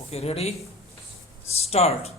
Okay, ready? Start.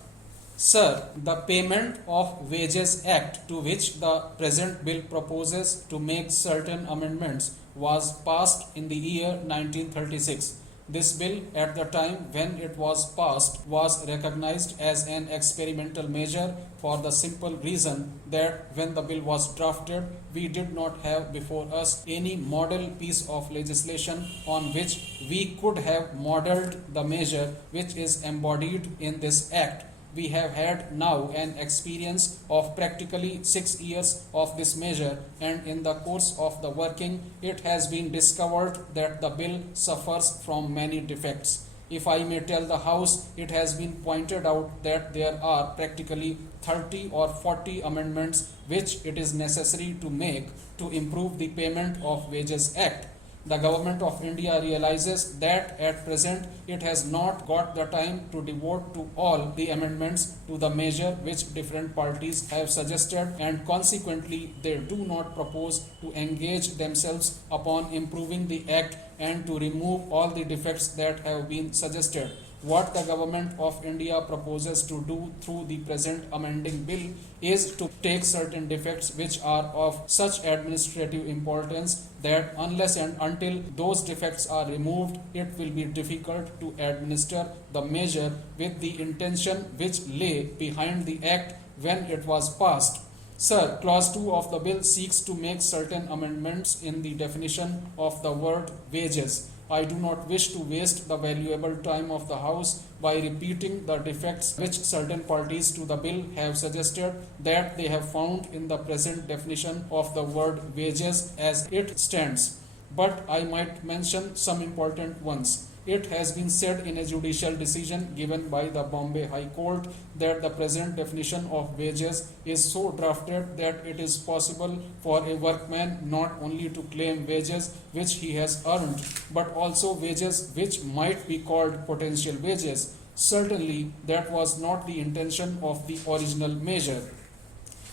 Sir, the Payment of Wages Act, to which the present bill proposes to make certain amendments, was passed in the year 1936. This bill, at the time when it was passed, was recognized as an experimental measure for the simple reason that when the bill was drafted, we did not have before us any model piece of legislation on which we could have modeled the measure which is embodied in this act. We have had now an experience of practically 6 years of this measure, and in the course of the working, it has been discovered that the bill suffers from many defects. If I may tell the House, it has been pointed out that there are practically 30 or 40 amendments which it is necessary to make to improve the Payment of Wages Act. The Government of India realizes that at present it has not got the time to devote to all the amendments to the measure which different parties have suggested, and consequently they do not propose to engage themselves upon improving the Act and to remove all the defects that have been suggested. What the Government of India proposes to do through the present amending bill is to take certain defects which are of such administrative importance that unless and until those defects are removed, it will be difficult to administer the measure with the intention which lay behind the Act when it was passed. Sir, Clause 2 of the bill seeks to make certain amendments in the definition of the word wages. I do not wish to waste the valuable time of the House by repeating the defects which certain parties to the bill have suggested that they have found in the present definition of the word wages as it stands. But I might mention some important ones. It has been said in a judicial decision given by the Bombay High Court that the present definition of wages is so drafted that it is possible for a workman not only to claim wages which he has earned, but also wages which might be called potential wages. Certainly, that was not the intention of the original measure.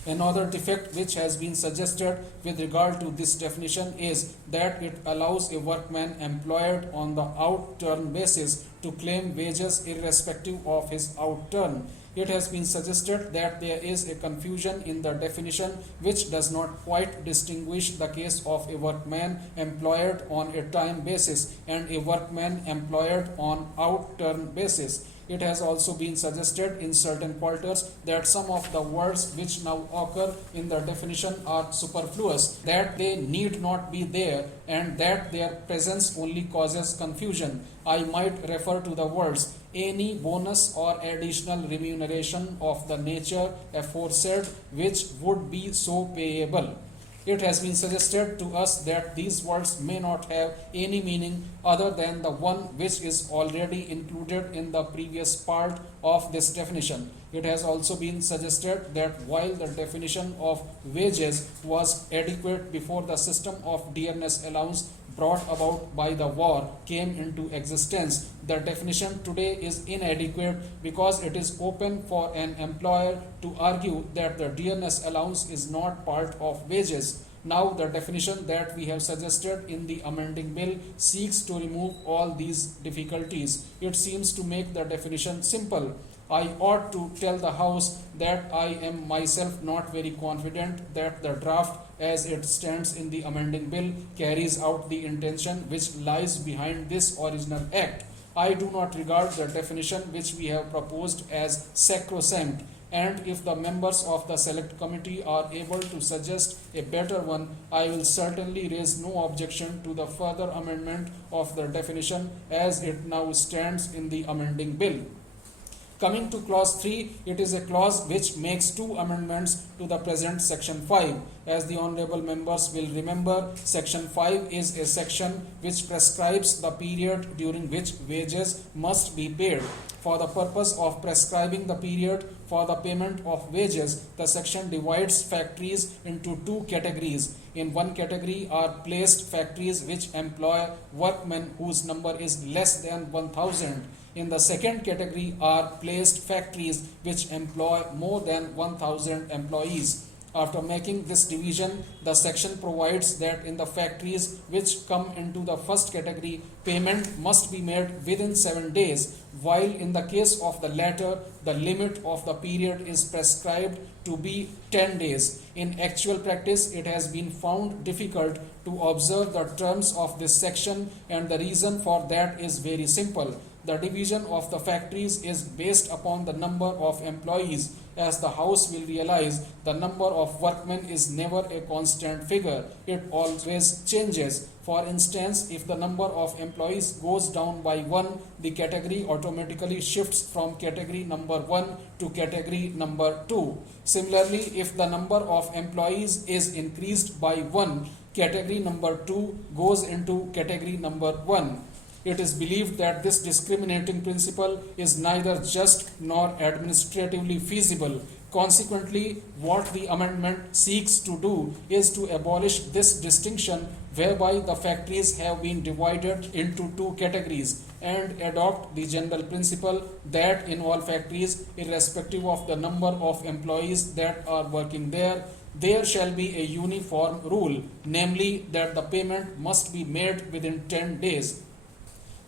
Another defect which has been suggested with regard to this definition is that it allows a workman employed on the out-turn basis to claim wages irrespective of his out-turn. It has been suggested that there is a confusion in the definition which does not quite distinguish the case of a workman employed on a time basis and a workman employed on out-turn basis. It has also been suggested in certain quarters that some of the words which now occur in the definition are superfluous, that they need not be there, and that their presence only causes confusion. I might refer to the words any bonus or additional remuneration of the nature aforesaid which would be so payable. It has been suggested to us that these words may not have any meaning other than the one which is already included in the previous part of this definition. It has also been suggested that while the definition of wages was adequate before the system of dearness allowance brought about by the war came into existence, the definition today is inadequate because it is open for an employer to argue that the dearness allowance is not part of wages. Now, the definition that we have suggested in the amending bill seeks to remove all these difficulties. It seems to make the definition simple. I ought to tell the House that I am myself not very confident that the draft as it stands in the amending bill carries out the intention which lies behind this original act. I do not regard the definition which we have proposed as sacrosanct, and if the members of the select committee are able to suggest a better one, I will certainly raise no objection to the further amendment of the definition as it now stands in the amending bill. Coming to clause 3, it is a clause which makes two amendments to the present section 5. As the honorable members will remember, section 5 is a section which prescribes the period during which wages must be paid. For the purpose of prescribing the period for the payment of wages, the section divides factories into two categories. In one category are placed factories which employ workmen whose number is less than 1,000. In the second category are placed factories which employ more than 1,000 employees. After making this division, the section provides that in the factories which come into the first category, payment must be made within 7 days, while in the case of the latter, the limit of the period is prescribed to be 10 days. In actual practice, it has been found difficult to observe the terms of this section, and the reason for that is very simple. The division of the factories is based upon the number of employees. As the house will realize, the number of workmen is never a constant figure. It always changes. For instance, if the number of employees goes down by 1, the category automatically shifts from category number 1 to category number 2. Similarly, if the number of employees is increased by 1, category number 2 goes into category number 1. It is believed that this discriminating principle is neither just nor administratively feasible. Consequently, what the amendment seeks to do is to abolish this distinction whereby the factories have been divided into 2 categories and adopt the general principle that in all factories, irrespective of the number of employees that are working there shall be a uniform rule, namely that the payment must be made within 10 days.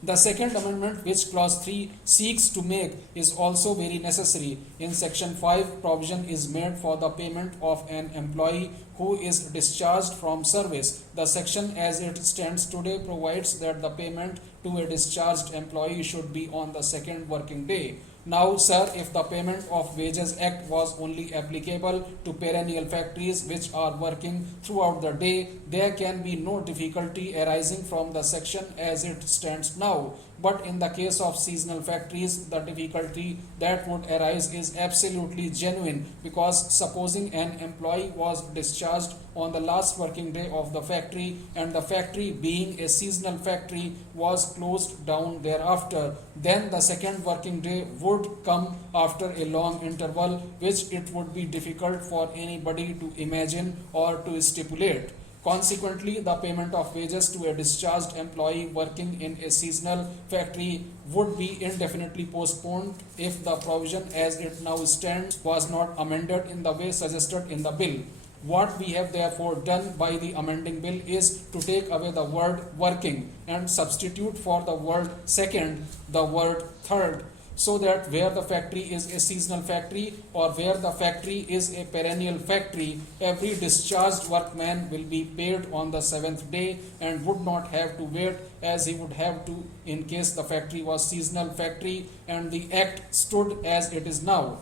The second amendment, which clause 3 seeks to make, is also very necessary. In section 5, provision is made for the payment of an employee who is discharged from service. The section as it stands today provides that the payment to a discharged employee should be on the second working day. Now, sir, if the Payment of Wages Act was only applicable to perennial factories which are working throughout the day, there can be no difficulty arising from the section as it stands now. But in the case of seasonal factories, the difficulty that would arise is absolutely genuine, because supposing an employee was discharged on the last working day of the factory and the factory, being a seasonal factory, was closed down thereafter, then the second working day would come after a long interval which it would be difficult for anybody to imagine or to stipulate. Consequently, the payment of wages to a discharged employee working in a seasonal factory would be indefinitely postponed if the provision as it now stands was not amended in the way suggested in the bill. What we have therefore done by the amending bill is to take away the word working and substitute for the word second the word third, so that where the factory is a seasonal factory or where the factory is a perennial factory, every discharged workman will be paid on the 7th day and would not have to wait as he would have to in case the factory was seasonal factory and the act stood as it is now.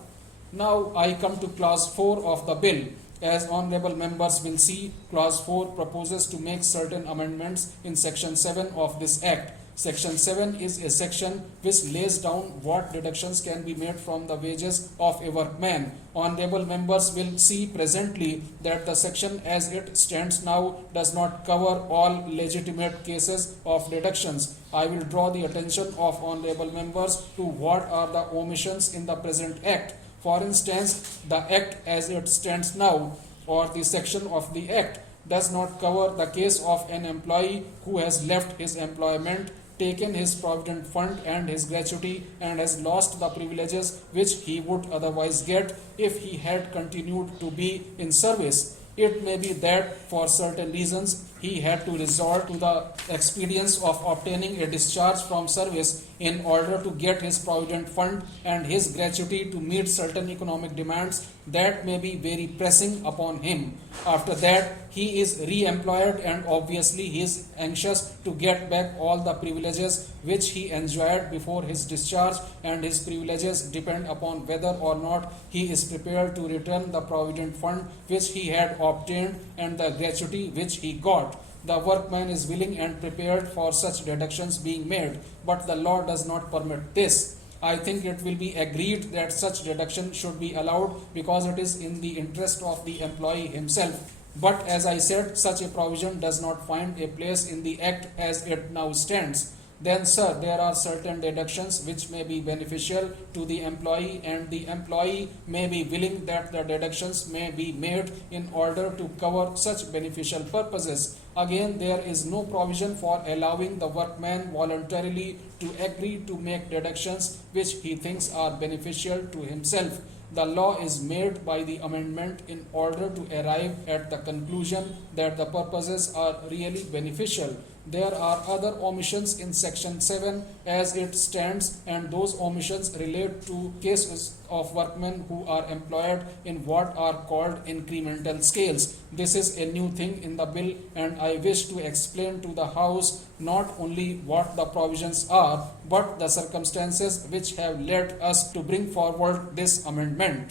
Now I come to clause 4 of the bill. As honorable members will see, clause 4 proposes to make certain amendments in section 7 of this act. Section 7 is a section which lays down what deductions can be made from the wages of a workman. Honorable members will see presently that the section as it stands now does not cover all legitimate cases of deductions. I will draw the attention of honorable members to what are the omissions in the present act. For instance, the act as it stands now, or the section of the act, does not cover the case of an employee who has left his employment, taken his provident fund and his gratuity, and has lost the privileges which he would otherwise get if he had continued to be in service. It may be that for certain reasons he had to resort to the expedience of obtaining a discharge from service in order to get his provident fund and his gratuity to meet certain economic demands that may be very pressing upon him. After that, he is re-employed and obviously he is anxious to get back all the privileges which he enjoyed before his discharge, and his privileges depend upon whether or not he is prepared to return the provident fund which he had obtained and the gratuity which he got. The workman is willing and prepared for such deductions being made, but the law does not permit this. I think it will be agreed that such deduction should be allowed because it is in the interest of the employee himself. But as I said, such a provision does not find a place in the Act as it now stands. Then, sir, there are certain deductions which may be beneficial to the employee, and the employee may be willing that the deductions may be made in order to cover such beneficial purposes. Again, there is no provision for allowing the workman voluntarily to agree to make deductions which he thinks are beneficial to himself. The law is made by the amendment in order to arrive at the conclusion that the purposes are really beneficial. There are other omissions in section 7 as it stands, and those omissions relate to cases of workmen who are employed in what are called incremental scales. This is a new thing in the bill, and I wish to explain to the House not only what the provisions are, but the circumstances which have led us to bring forward this amendment.